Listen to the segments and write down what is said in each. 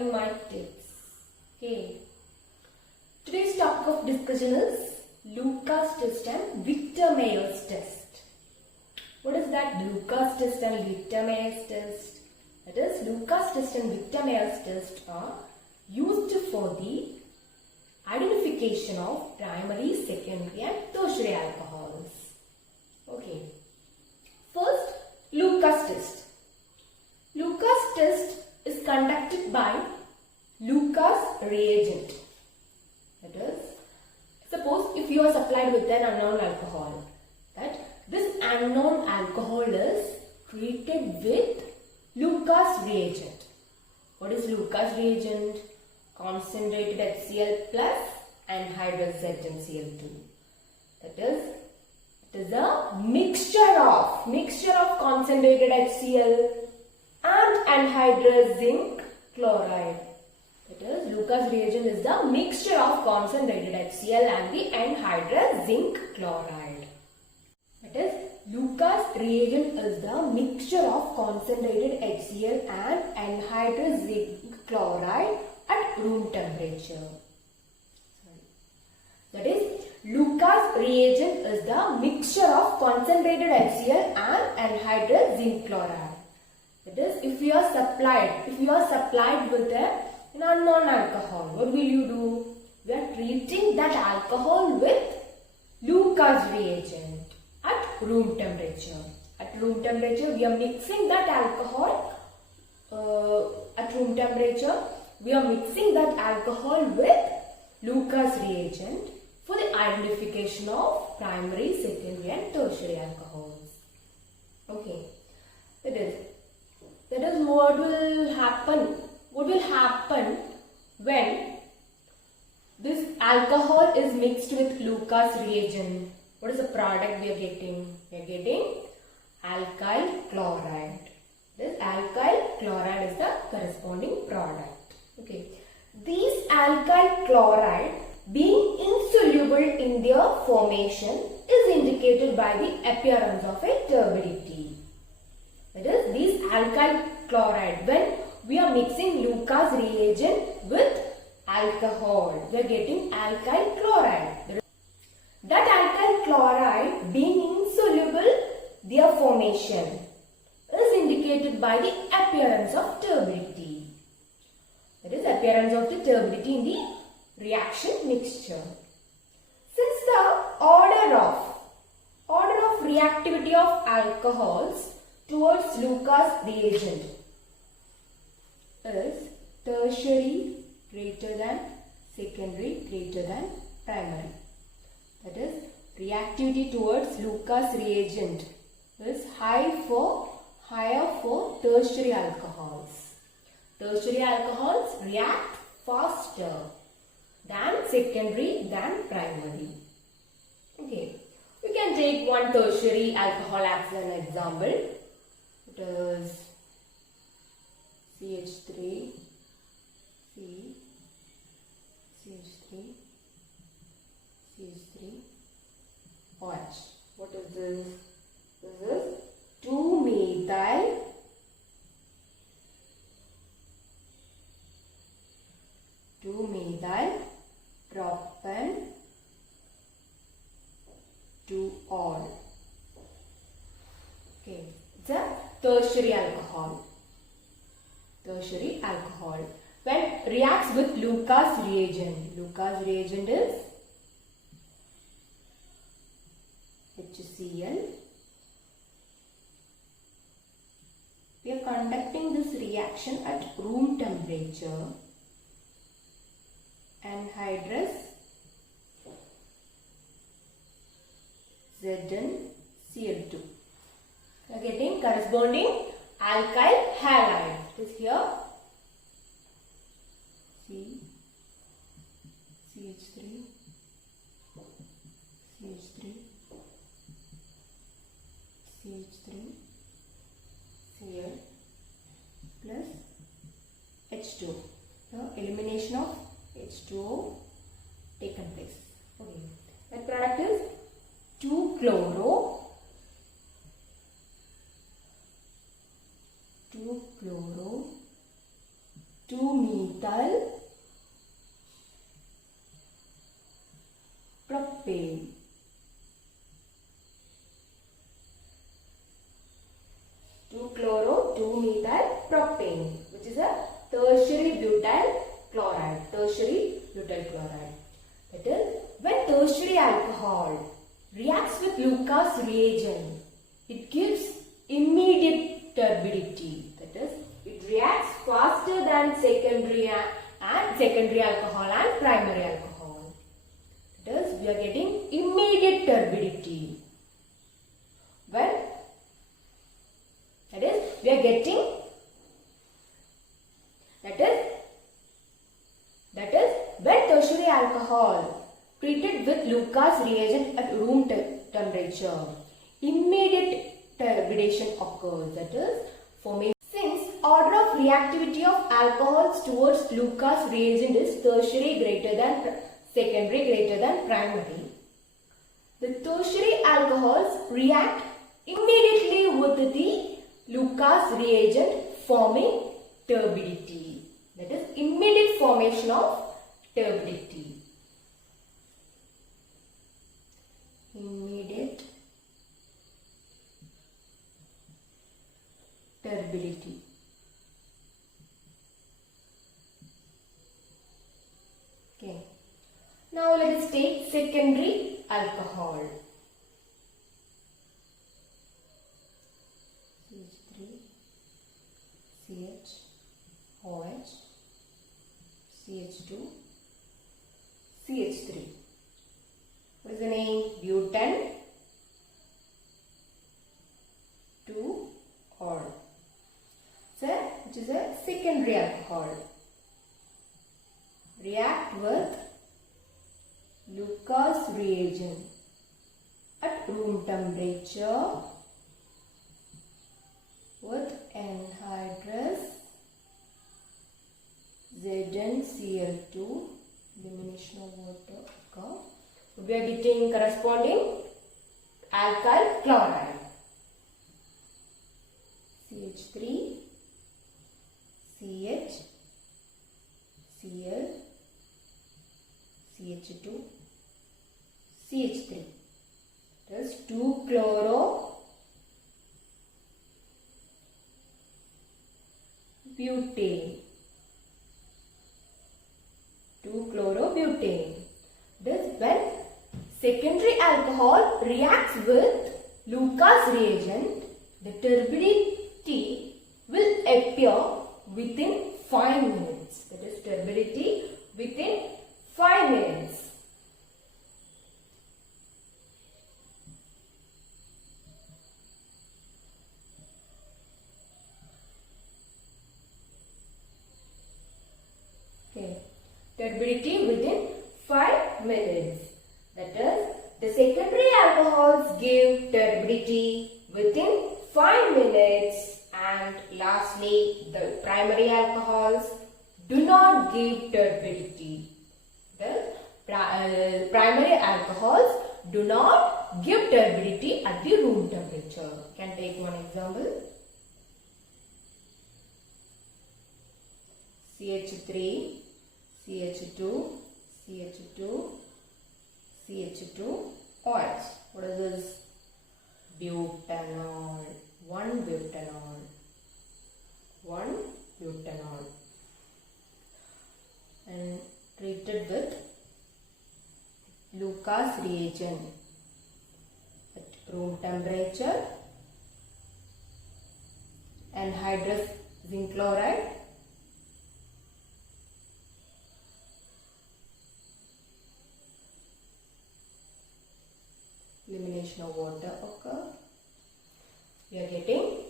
following my tips. Okay. Today's topic of discussion is Lucas test and Victor Meyer's test. What is that Lucas test and Victor Meyer's test? That is, Lucas test and Victor Meyer's test are used for the identification of primary, secondary and tertiary alcohols. Okay. First, Lucas test. Lucas test is conducted by Lucas reagent. That is, suppose if you are supplied with an unknown alcohol, that this unknown alcohol is treated with Lucas reagent. What is Lucas reagent? Concentrated HCl plus anhydrous ZnCl2. That is, it is a mixture of concentrated HCl and anhydrous zinc chloride. That is, Lucas reagent is the mixture of concentrated HCl and the anhydrous zinc chloride. That is, Lucas reagent is the mixture of concentrated HCl and anhydrous zinc chloride at room temperature. That is, Lucas reagent is the mixture of concentrated HCl and anhydrous zinc chloride. That is, if you are supplied with an unknown alcohol, what will you do? We are treating that alcohol with Lucas reagent at room temperature. At room temperature, we are mixing that alcohol at room temperature. We are mixing that alcohol with Lucas reagent for the identification of primary, secondary and tertiary alcohols. Okay. That is what will happen. What will happen when this alcohol is mixed with Lucas reagent? What is the product we are getting? We are getting alkyl chloride. This alkyl chloride is the corresponding product. Okay. These alkyl chloride being insoluble in their formation is indicated by the appearance of a turbidity. That is, these alkyl chloride, when we are mixing Lucas reagent with alcohol, we are getting alkyl chloride. That alkyl chloride being insoluble, their formation is indicated by the appearance of turbidity. That is, appearance of the turbidity in the reaction mixture. Since the order of reactivity of alcohols towards Lucas reagent is tertiary greater than secondary greater than primary. That is, reactivity towards Lucas reagent is higher for tertiary alcohols. Tertiary alcohols react faster than secondary than primary. Okay, we can take one tertiary alcohol as an example. It is CH3, C, CH3, CH3, OH. What is this? This is 2-methyl propan 2-ol. Okay, it's a tertiary alcohol. Tertiary alcohol. When reacts with Lucas reagent. Lucas reagent is HCl. We are conducting this reaction at room temperature. Anhydrous ZnCl2. We are getting corresponding alkyl halide. It is here CH3, CH3, CH3, Cl plus H2. The elimination of H2O taken place. Okay. That product is 2-chloro 2 2-methyl propane. 2-chloro-2-methyl propane, which is a tertiary butyl chloride. Tertiary butyl chloride. That is, when tertiary alcohol reacts with Lucas reagent, it gives immediate turbidity. That is, it reacts faster than secondary alcohol and primary alcohol. That is, we are getting immediate turbidity. When that is, we are getting that is when tertiary alcohol treated with Lucas reagent at room temperature, immediate turbidation occurs. That is, formation. Since order of reactivity of alcohols towards Lucas reagent is tertiary greater than secondary greater than primary, the tertiary alcohols react immediately with the Lucas reagent, forming turbidity. That is, immediate formation of turbidity. Immediate turbidity. Okay. Now let us take secondary alcohol. CH, OH, CH2, CH3. What is the name? Butane 2-ol. So, which is a secondary alcohol. React with Lucas reagent at room temperature with anhydrous ZnCl2, elimination of water. We are getting corresponding alkyl chloride. CH3, CH, Cl, CH2, CH3. That is 2-chloro butane. 2-chlorobutane. This, when secondary alcohol reacts with Lucas reagent, the turbidity will appear within 5 minutes. That is, turbidity within 5 minutes. Okay. Turbidity within 5 minutes. That is, the secondary alcohols give turbidity within 5 minutes, and lastly, the primary alcohols do not give turbidity. The primary alcohols do not give turbidity at the room temperature. Can take one example. CH3, CH2, CH2, CH2, OH. What is this? Butanol. 1 butanol. 1 butanol. And treated with Lucas reagent at room temperature, anhydrous zinc chloride, elimination of water occur. We are getting,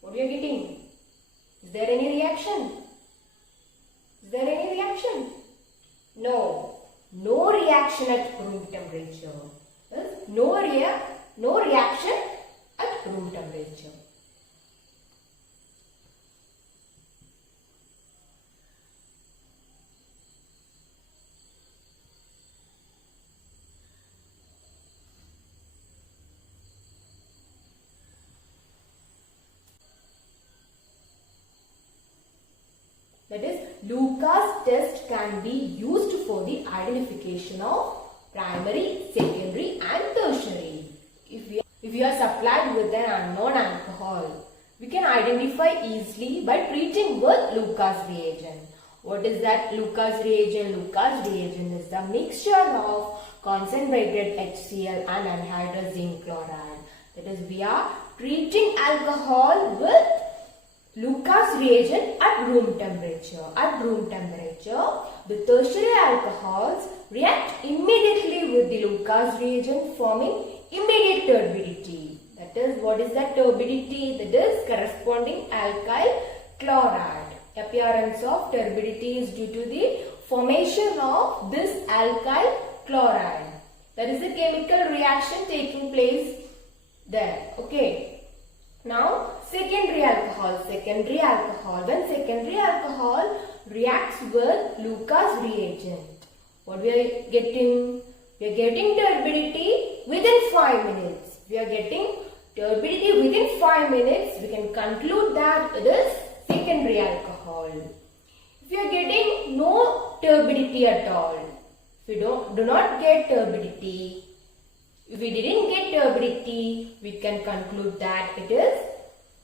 what we are getting? Is there any reaction? Is there any reaction? No. No reaction at room temperature. Yes? No reaction at room temperature. That is, Lucas test can be used for the identification of primary, secondary and tertiary. If we are supplied with an unknown alcohol, we can identify easily by treating with Lucas reagent. What is that Lucas reagent? Lucas reagent is the mixture of concentrated HCl and anhydrous zinc chloride. That is, we are treating alcohol with Lucas reagent at room temperature. At room temperature, the tertiary alcohols react immediately with the Lucas reagent, forming immediate turbidity. That is, what is that turbidity? That is corresponding alkyl chloride. Appearance of turbidity is due to the formation of this alkyl chloride. There is a chemical reaction taking place there. Okay. Now, secondary alcohol. Secondary alcohol. When secondary alcohol reacts with Lucas reagent, what we are getting? We are getting turbidity within 5 minutes. We are getting turbidity within 5 minutes. We can conclude that it is secondary alcohol. If you are getting no turbidity at all, if we do not get turbidity, if we didn't get turbidity, we can conclude that it is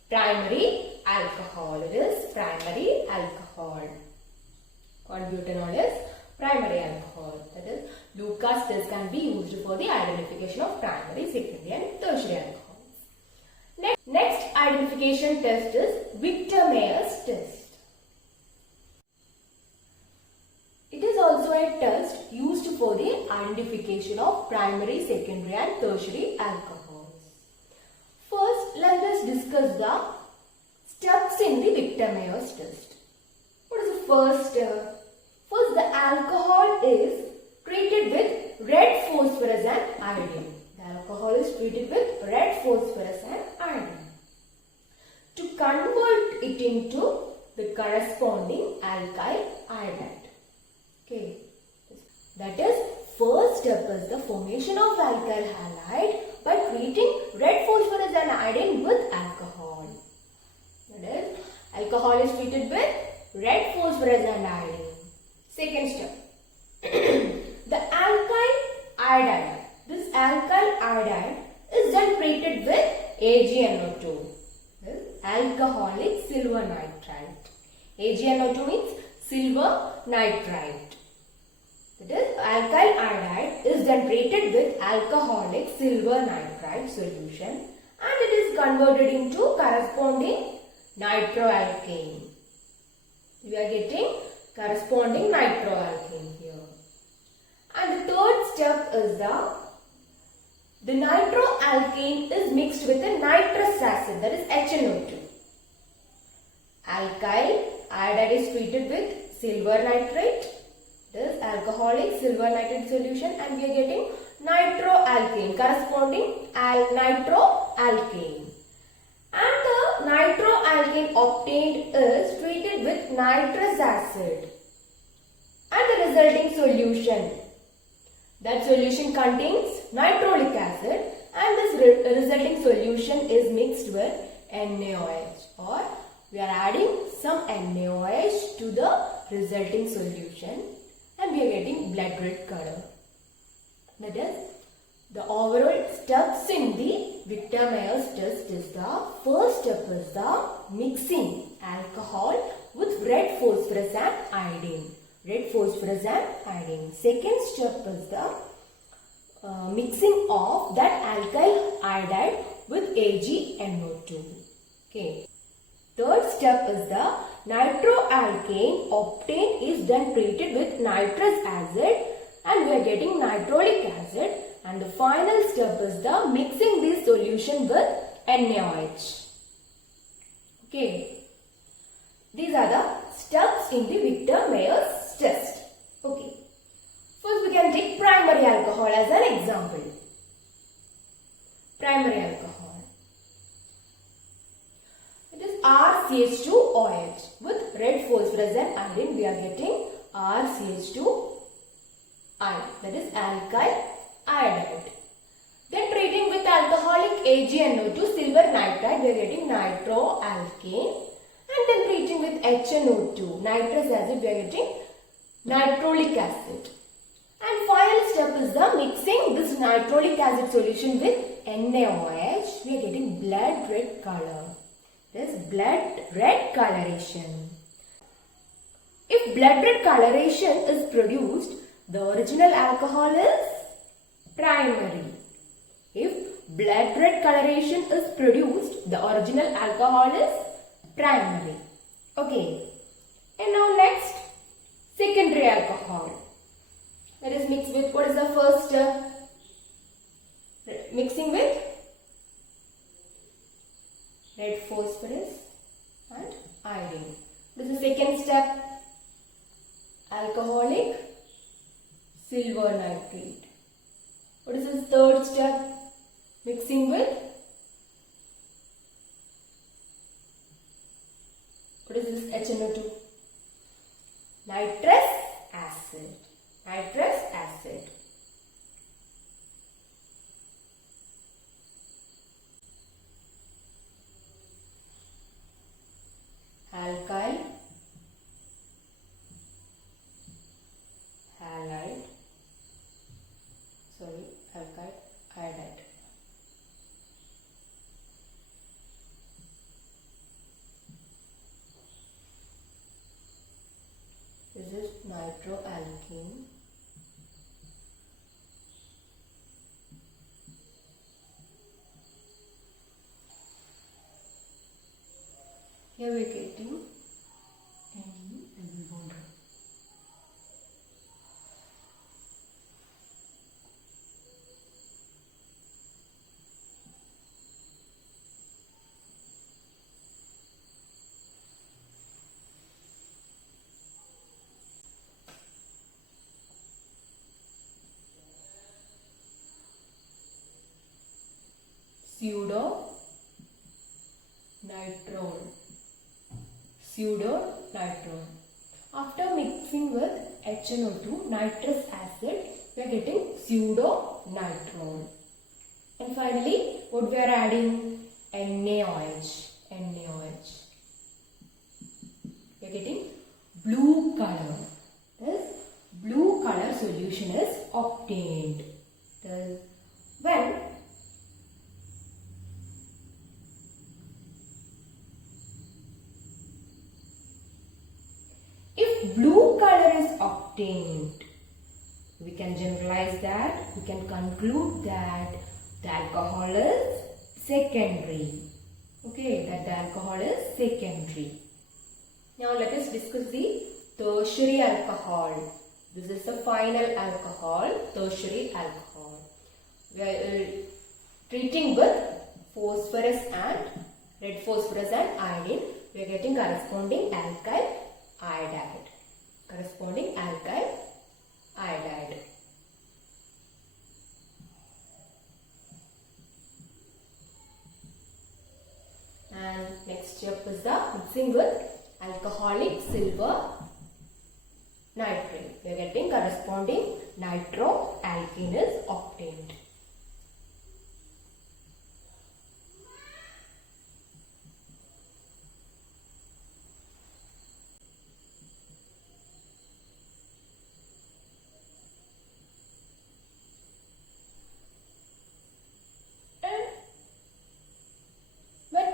primary alcohol. It is primary alcohol. Butanol is primary alcohol. That is, Lucas test can be used for the identification of primary, secondary and tertiary alcohols. Next identification test is Victor-Meyer's test. It is also a test used for the identification of primary, secondary and tertiary alcohols. First, let us discuss the steps in the Victor-Meyer's test. What is the first step? First, the alcohol is treated with red phosphorus and iodine. The alcohol is treated with red phosphorus and iodine to convert it into the corresponding alkyl iodide. Okay, that is, first step is the formation of alkyl halide by treating red phosphorus and iodine with alcohol. That is, alcohol is treated with red phosphorus and iodine. Second step, the alkyl iodide. This alkyl iodide is then treated with AgNO2. Alcoholic silver nitrite. AgNO2 means silver nitrite. That is, alkyl iodide is then treated with alcoholic silver nitrite solution and it is converted into corresponding nitroalkane. We are getting corresponding nitroalkane here. And the third step is the nitroalkane is mixed with a nitrous acid, that is HNO2. Alkyl iodide is treated with silver nitrate, this alcoholic silver nitrate solution, and we are getting nitroalkane, corresponding nitroalkane. And the nitroalkane obtained is treated with nitrous acid and the resulting solution. That solution contains nitrolic acid and this resulting solution is mixed with NaOH, or we are adding some NaOH to the resulting solution and we are getting blood red color. That is, the overall steps in the Victor-Meyer's test is the first step is the mixing alcohol with red phosphorus and iodine. Red phosphorus and iodine. Second step is the mixing of that alkyl iodide with AgNO2. Okay. Third step is the nitroalkane obtained is then treated with nitrous acid and we are getting nitrolic acid. And the final step is the mixing this solution with NaOH. Okay. These are the steps in the Victor-Meyer's test. Okay. First we can take primary alcohol as an example. Primary alcohol. It is RCH2OH. With red phosphorus and iodine we are getting RCH2I. That is alkyl iodide. Then treating with alcoholic AgNO2 silver nitrite we are getting nitroalkane. And then treating with HNO2, nitrous acid, we are getting nitrolic acid. And final step is the mixing this nitrolic acid solution with NaOH. We are getting blood red color. This blood red coloration. If blood red coloration is produced, the original alcohol is primary. If blood red coloration is produced, the original alcohol is primary. Okay. And now next, secondary alcohol. Let us mix with, what is the first mixing with? Red phosphorus and iodine. What is the second step? Alcoholic silver nitrate. What is the third step? Mixing with, what is this HNO2? Nitrous acid. Nitrous acid. Alkyl, halide, alkyl iodide. This is nitroalkene. Here we are getting double bond. Pseudo nitron. After mixing with HNO2, nitrous acid, we are getting pseudo nitron. And finally, what we are adding? NaOH. We are getting blue color. This blue color solution is obtained. When blue color is obtained, we can generalize that, we can conclude that the alcohol is secondary. Okay, that the alcohol is secondary. Now let us discuss the tertiary alcohol. This is the final alcohol, tertiary alcohol. We are treating with phosphorus and red phosphorus and iodine. We are getting corresponding alkyl iodide. And next step is the mixing with alcoholic silver nitrate. We are getting corresponding nitroalkene is obtained.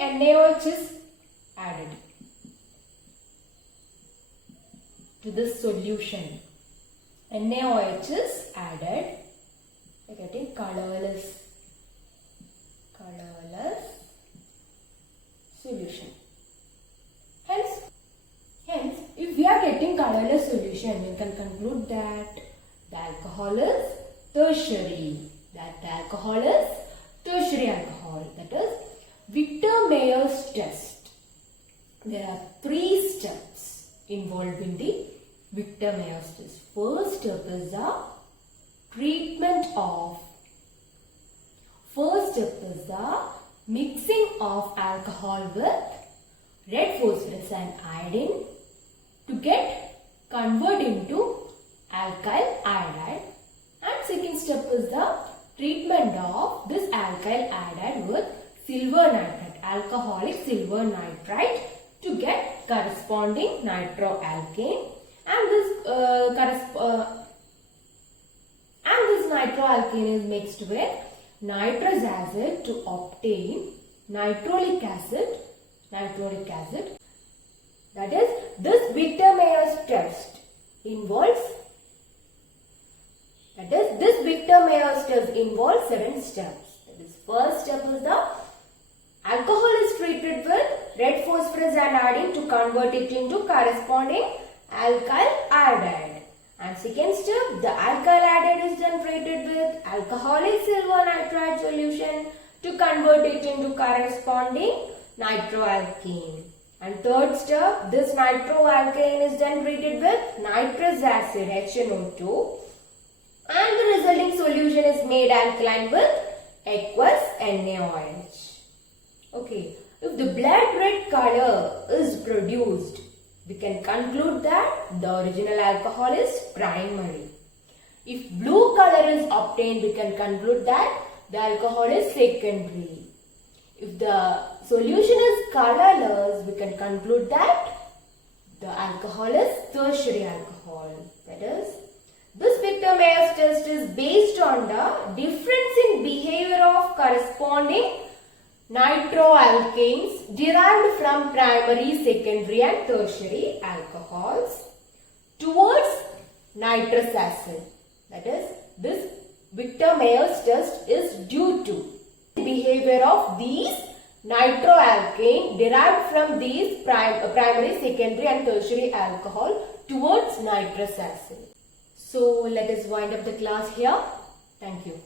NaOH is added to this solution. NaOH is added. We are getting colorless solution. Hence, if we are getting colorless solution, we can conclude that the alcohol is tertiary. Alcohol. That is Victor Meyer's test. There are 3 steps involved in the Victor Meyer's test. First step is the mixing of alcohol with red phosphorus and iodine to get converted into alkyl iodide. And second step is the treatment of this alkyl iodide with silver nitrate, alcoholic silver nitrite to get corresponding nitroalkane, and this nitroalkane is mixed with nitrous acid to obtain nitrolic acid. That is, this Victor-Meyer's test involves certain steps. That is, first step is the alcohol is treated with red phosphorus and iodine to convert it into corresponding alkyl iodide. And second step, the alkyl iodide is then treated with alcoholic silver nitride solution to convert it into corresponding nitroalkane. And third step, this nitroalkane is then treated with nitrous acid HNO2, and the resulting solution is made alkaline with aqueous NaOH. Okay, if the blood red color is produced, we can conclude that the original alcohol is primary. If blue color is obtained, we can conclude that the alcohol is secondary. If the solution is colorless, we can conclude that the alcohol is tertiary alcohol. That is, this Victor-Meyer's test is based on the difference in behavior of corresponding nitroalkanes derived from primary, secondary and tertiary alcohols towards nitrous acid. That is, this Victor-Meyer's test is due to behavior of these nitroalkane derived from these primary, secondary and tertiary alcohol towards nitrous acid. So let us wind up the class here. Thank you.